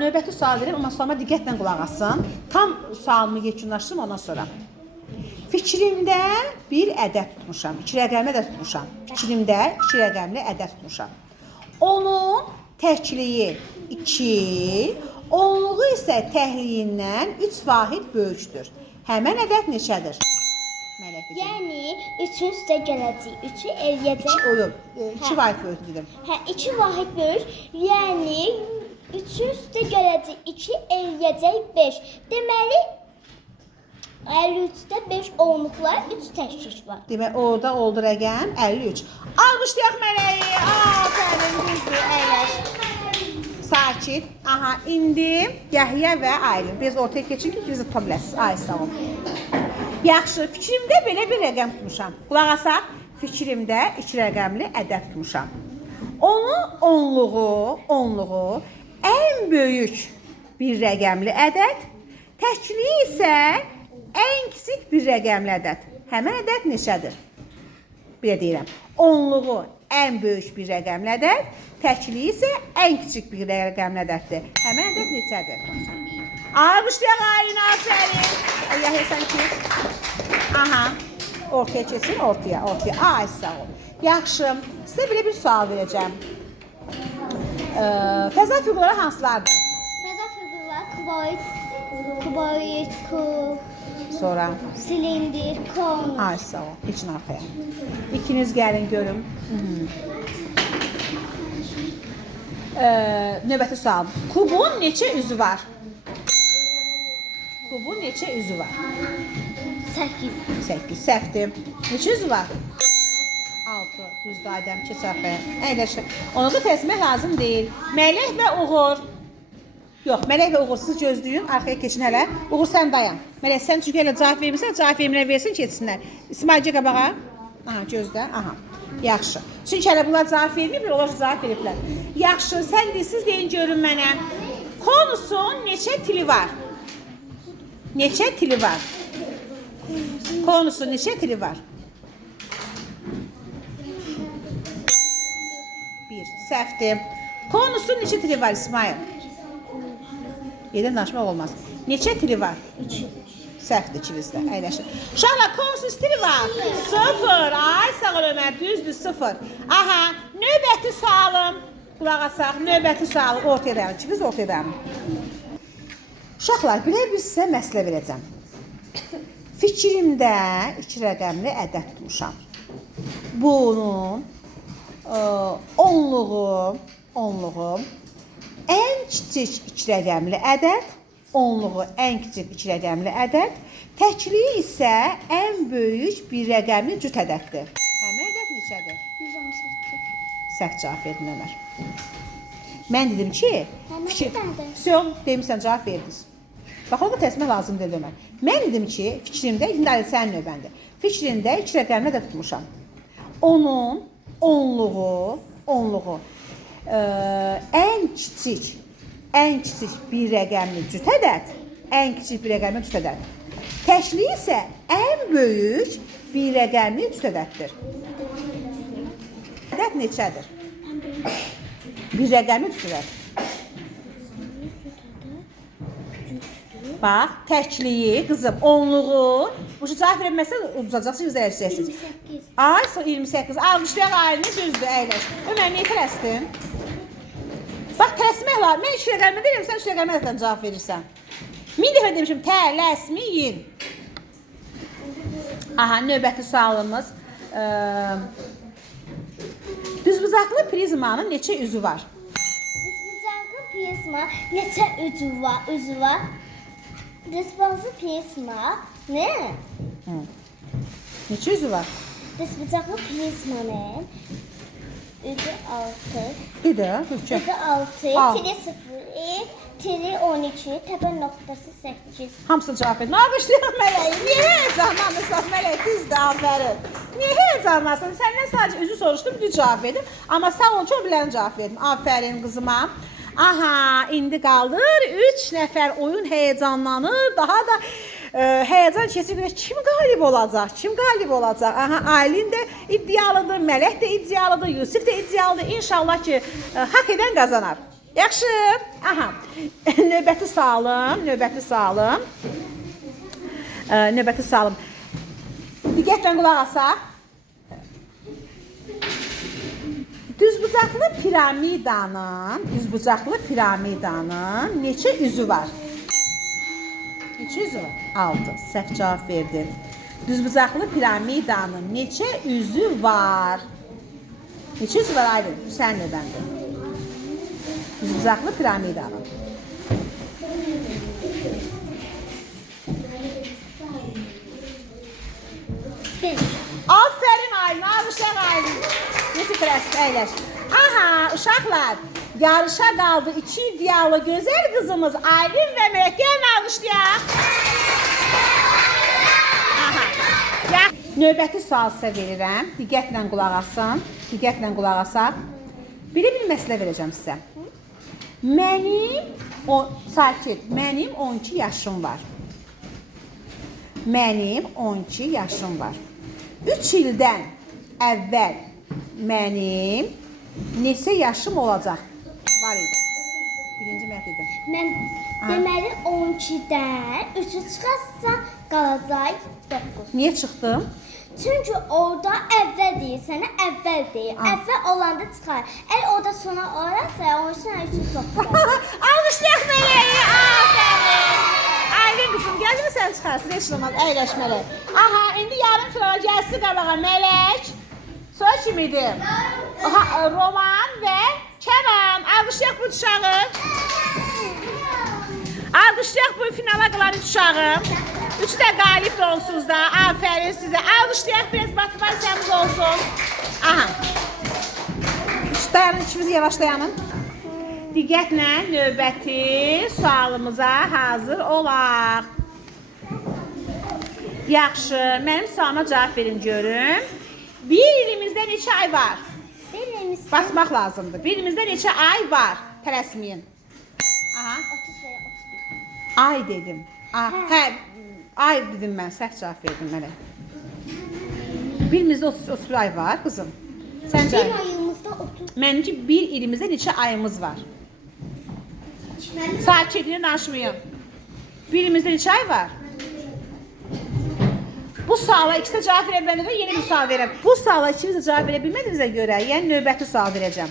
növbəti sual verim, amma sualıma diqqətlə qulaq asın. Tam sualımı yekunlaşdırım ondan sonra. Fikrimdə bir ədəd tutmuşam, 2 rəqəmli ədəd tutmuşam. Fikrimdə 2 rəqəmli ədəd tutmuşam. Onun təkliyi 2, onluğu isə təhliyindən 3 vahid böyükdür. Həmən ədəd neçədir? Yəni 3-ün üstə gələcək, 3-ü eləyəcək. Yox, 2 vahid böyük dedim. Hə, 2 vahid böyük. Yəni 3-ün üstə gələcək, 2 eləyəcək 5. Deməli 53-də 5 onluqlar 3 təşkil var. Demək, orada oldu rəqəm 53. Alqışlayaq mələyi. Afərin, düzdür, əyləş. Sakit. Aha, indi Yəhyə və Aylin. Biz ortaya keçin ki, bizi tuta biləsiniz. Ay, sağ olun. Yaxşı, fikrimdə belə bir rəqəm tutmuşam. Qulaq asaq, fikrimdə 2 rəqəmli ədəd tutmuşam. Onun onluğu ən böyük bir rəqəmli ədəd, təkliyi isə ən kiçik bir rəqəmli ədəd. Həmən ədəd neçədir? Belə deyirəm. Onluğu ən böyük bir rəqəmli ədəd, təkliyi isə ən kiçik bir rəqəmli ədəddir. Həmən ədəd neçədir? Alqışlayaq Aylin, afərin. Yəhyə sən keç. Aha, ortaya keçsin, ortaya. Ay, sağ ol. Yaxşı, sizə belə bir sual verəcəm. Fəza fiqurları hansılardır? Fəza fiqurlar kuboid, Sonra? silindir, konus. Ay, sağ ol. İçin arxaya. İkiniz gəlin, görün. Növbəti sual. Kubun neçə üzü var? Kubun neçə üzü var? 8, səhvdir. Neçə üzü var? 6, düzdür Adəm, keç arxaya. Əyləşək. Onu da təsmək lazım deyil. Mələk və Uğur. Yox, Mələk və Uğur, siz gözləyin, arxaya keçin hələ. Uğur, sən dayan. Mələk, sən çünki hələ cavab vermirsən, cavab vermirlər versin, keçsinlər. İsmailcə qabağa. Aha, gözlə, aha. Yaxşı. Çünki hələ bunlar cavab verməyiblər, onlar cavab veriblər. Yaxşı, sən siz deyin görün mənə. Konusun neçə tili var? Neçə tili var? Konusun neçə tili var? 1, səhvdir. Konusun neçə tili var İsmail? Yerdən danışmaq olmaz. Neçə tili var? 3. Səhvdir ikinizdə, əyləşin. Uşaqlar, konusun tili var? 0. Ay, sağ ol Ömər, düzdür, 0. Aha, növbəti sualım. Qulaq asaq, növbəti sualım. Ortaya dayanın, ikiniz ortaya dayanın. Uşaqlar, bir sizə məsələ verəcəm. Fikrimdə 2 rəqəmli ədəd tutmuşam. Bunun onluğu ən kiçik 2 rəqəmli ədəd, onluğu ən kiçik 2 rəqəmli ədəd, təkliyi isə ən böyük bir rəqəmli cüt ədəddir. Həmən ədəd neçədir? 118. Səhv cavab verdin Ömər. Mən dedim ki, demirsən, cavab verdiniz. Bax, onu da təsmək lazım deyil Ömər. Mən dedim ki, fikrimdə, indi Ali sənin növbəndir. Fikrimdə 2 rəqəmli ədəd tutmuşam. Onun onluğu ən kiçik bir rəqəmli cüt ədəd, təkliyi isə ən böyük bir rəqəmli cüt ədəddir. Ədəd neçədir? Bir rəqəmli cüt ədəd. Bax, təkliyi, qızım, onluğu, bu cavab verməsə uzacaqsınız, dəyəcəksiniz. 28. Ay, 28. Alqışlayaq Aylini, düzdür, əyləş. Ömər, niyə tələsdin? Bax, tələsmək lazım. Mən 2 rəqəmlə deyirəm, sən 3 rəqəmlə cavab verirsən. 1000 dəfə demişim, tələsməyin. Aha, növbəti sualımız. Düzbucaqlı prizmanın neçə üzü var? Düzbucaqlı prizma neçə üzü var? Düzbucaqlı prizma nə? Neçə üzü var? Düzbucaqlı prizmanın üzü 6. Dedə, Türkçə. Üzü 6, tiri 0, tiri 12, təpə nöqtəsi 8. Hamısını cavab edin. Alqışlayaq Mələyi. Niyə heyecanlanırsan Mələk? Düzdür, afərin. Niyə heyecanlanırsan? Səndən sadəcə üzü soruşdum, düz cavab verdim. Amma sağ ol, çox bilən cavab verdim. Afərin qızıma. Aha, indi qalır 3 nəfər oyun heyecanlanır. Daha da heyecan keçir. Kim qalib olacaq? Aha, Aylin də iddialıdır, Mələk də iddialıdır, Yusif də iddialıdır. İnşallah ki, hak edən qazanar. Yaxşı. Aha. Növbəti sualım. Diqqətlə qulaq asaq. Düzbucaqlı piramidanın neçə üzü var? Neçə üzü var? 6. Səhv cavab verdin. Düzbucaqlı piramidanın neçə üzü var? Neçə üzü var Aylin? Sən növbəndə. Düzbucaqlı piramidanın. Aferin Aylin, almışlar Aylin. Necə kırasın, əyləş. Aha, uşaqlar, yarışa qaldı 2 iddialı gözəl qızımız Aylin və Mələk. Gəlin almışlayaq. Aha, növbəti sual sizə verirəm. Diqqətlə qulaq asın. Bir məsələ verəcəm sizə. Mənim 12 yaşım var. 3 ildən əvvəl mənim neçə yaşım olacaq? Var idi. Birinci məhdidim. Mən deməli 12-dən 3-ü çıxarsa qalacaq 9. Niyə çıxdım? Çünki orada əvvəl deyir, sənə əvvəl deyir. Əvvəl olanda çıxar. Əgər orada sona olarsa, onun üçün 3-ü çıxar. Almışlayaq Mələyi, aferin. Aylin qızım, gəldi sən çıxarsın, heç olmaz, əyləşməli. Aha, indi yarım finala gəlsin qabağa Mələk. Sonra kim idi? Roman və Kənan. Almışlayaq bu uşağı. Almışlayaq bu finala qalan uşağı. 3 də qalibdir onsuz da. Aferin sizə. Almışlayaq biraz motivasiyamız olsun. Aha. Dayanın, ikimiz yavaş dayanın. Diqqətlə növbəti sualımıza hazır olaq. Yaxşı, mənim sualıma cavab verin görüm. Bir ilimizdə neçə ay var? Basmaq lazımdır. Bir ilimizdə neçə ay var? Tələsməyin. Aha. 30 və ya 31. Ay dedim. Ay dedim mən, səhv cavab verdim mənə. Birimizdə 31 ay var qızım. Sən Bir ayımızda 30. Mənimki bir ilimizdə neçə ayımız var? Sakitliğini danışmayın. Birimizdə neçə ay var? Bu suala ikisi cavab verə bilməndə yeni bir sual verəm. Bu suala ikiniz də cavab verə bilmədiyinizə görə, yəni növbəti sual verəcəm.